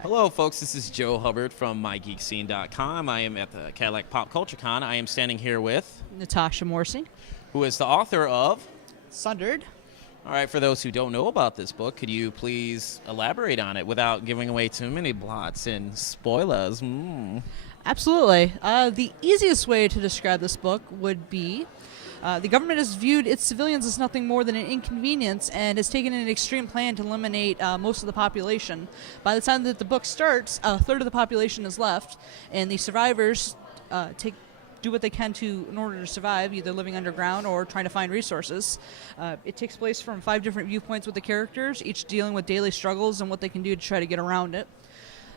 Hello, folks. This is Joe Hubbard from MIGeekScene.com. I am at the Cadillac Pop Culture Con. I am standing here with Natashia Morrissey. who is the author of. Sundered. All right, for those who don't know about this book, could you please elaborate on it without giving away too many plots and spoilers? Absolutely. The easiest way to describe this book would be the government has viewed its civilians as nothing more than an inconvenience and has taken an extreme plan to eliminate most of the population. By the time that the book starts, a third of the population is left, and the survivors do what they can in order to survive, either living underground or trying to find resources. It takes place from 5 different viewpoints with the characters, each dealing with daily struggles and what they can do to try to get around it.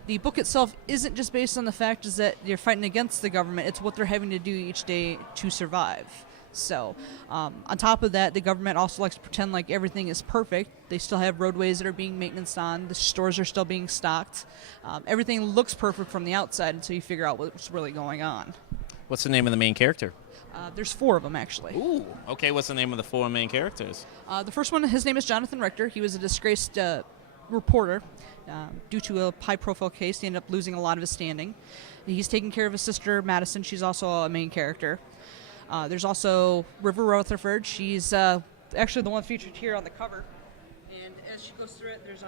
The book itself isn't just based on the fact is that you're fighting against the government, it's what they're having to do each day to survive. So, on top of that, the government also likes to pretend like everything is perfect. They still have roadways that are being maintained on. The stores are still being stocked. Everything looks perfect from the outside until you figure out what's really going on. What's the name of the main character? There's 4 of them, actually. Ooh, okay. What's the name of the 4 main characters? The first one, his name is Jonathan Richter. He was a disgraced reporter. Due to a high-profile case, he ended up losing a lot of his standing. He's taking care of his sister, Madison. She's also a main character. There's also River Rutherford. She's actually the one featured here on the cover. And as she goes through it, there's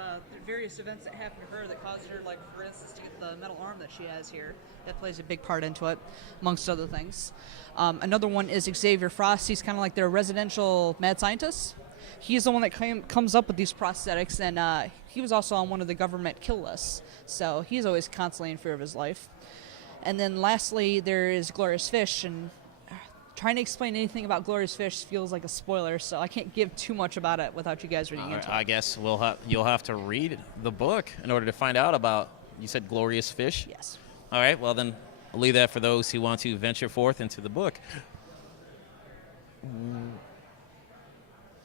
various events that happen to her that caused her, like, for instance, to get the metal arm that she has here. That plays a big part into it, amongst other things. Another one is Xavier Frost. He's kind of like their residential mad scientist. He's the one that comes up with these prosthetics, and he was also on one of the government kill lists. So he's always constantly in fear of his life. And then lastly, there is Glorious Fish, and trying to explain anything about Glorious Fish feels like a spoiler, so I can't give too much about it without you guys reading into it. I guess you'll have to read the book in order to find out about, you said Glorious Fish? Yes. All right, well then, I'll leave that for those who want to venture forth into the book.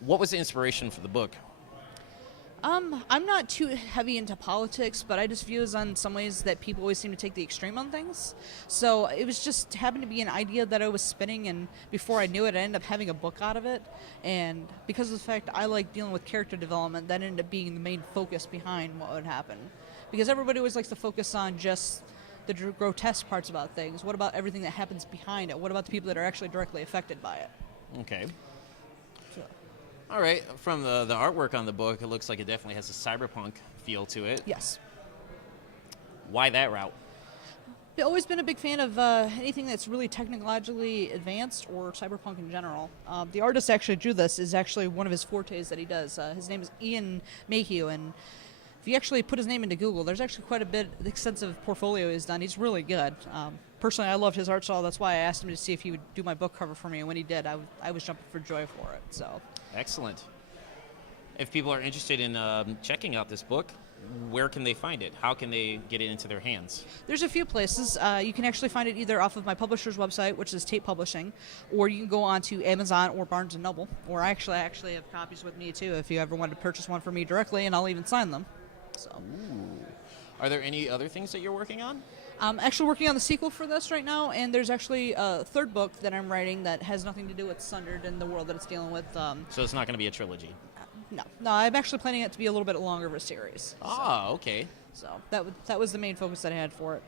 What was the inspiration for the book? I'm not too heavy into politics, but I just view it in some ways that people always seem to take the extreme on things. So it was just happened to be an idea that I was spinning, and before I knew it, I ended up having a book out of it. And because of the fact I like dealing with character development, that ended up being the main focus behind what would happen. Because everybody always likes to focus on just the grotesque parts about things. What about everything that happens behind it? What about the people that are actually directly affected by it? Okay. All right, from the artwork on the book, it looks like it definitely has a cyberpunk feel to it. Yes. Why that route? I've always been a big fan of anything that's really technologically advanced or cyberpunk in general. The artist actually drew this is actually one of his fortes that he does. His name is Ian Mayhew, and if you actually put his name into Google, there's actually quite a bit extensive portfolio he's done. He's really good. Personally, I loved his art style. That's why I asked him to see if he would do my book cover for me, and when he did, I was jumping for joy for it. So. Excellent. If people are interested in checking out this book, where can they find it? How can they get it into their hands? There's a few places. You can actually find it either off of my publisher's website, which is Tate Publishing, or you can go on to Amazon or Barnes & Noble, or I actually have copies with me, too, if you ever wanted to purchase one from me directly, and I'll even sign them. So. Ooh. Are there any other things that you're working on? I'm actually working on the sequel for this right now, and there's actually a 3rd book that I'm writing that has nothing to do with Sundered and the world that it's dealing with. So it's not going to be a trilogy? No, I'm actually planning it to be a little bit longer of a series. Okay. So that was the main focus that I had for it.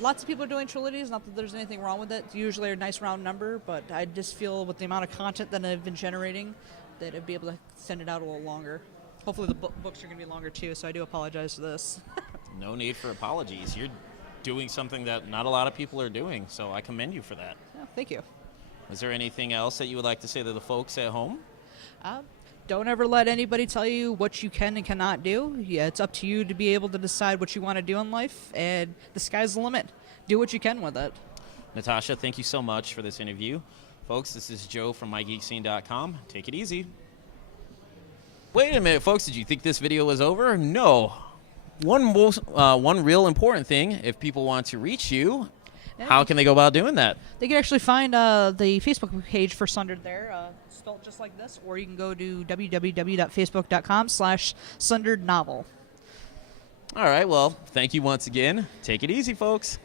Lots of people are doing trilogies, not that there's anything wrong with it. It's usually a nice round number, but I just feel with the amount of content that I've been generating that I'd be able to send it out a little longer. Hopefully the books are going to be longer too, so I do apologize for this. No need for apologies. You're doing something that not a lot of people are doing, so I commend you for that. Yeah, thank you. Is there anything else that you would like to say to the folks at home? Don't ever let anybody tell you what you can and cannot do. Yeah, it's up to you to be able to decide what you want to do in life, and the sky's the limit. Do what you can with it. Natasha, thank you so much for this interview. Folks, this is Joe from MIGeekScene.com. Take it easy. Wait a minute, folks. Did you think this video was over? No. One real important thing, if people want to reach you, how can they go about doing that? They can actually find the Facebook page for Sundered there, spelled just like this, or you can go to www.facebook.com/SunderedNovel. All right, well, thank you once again. Take it easy, folks.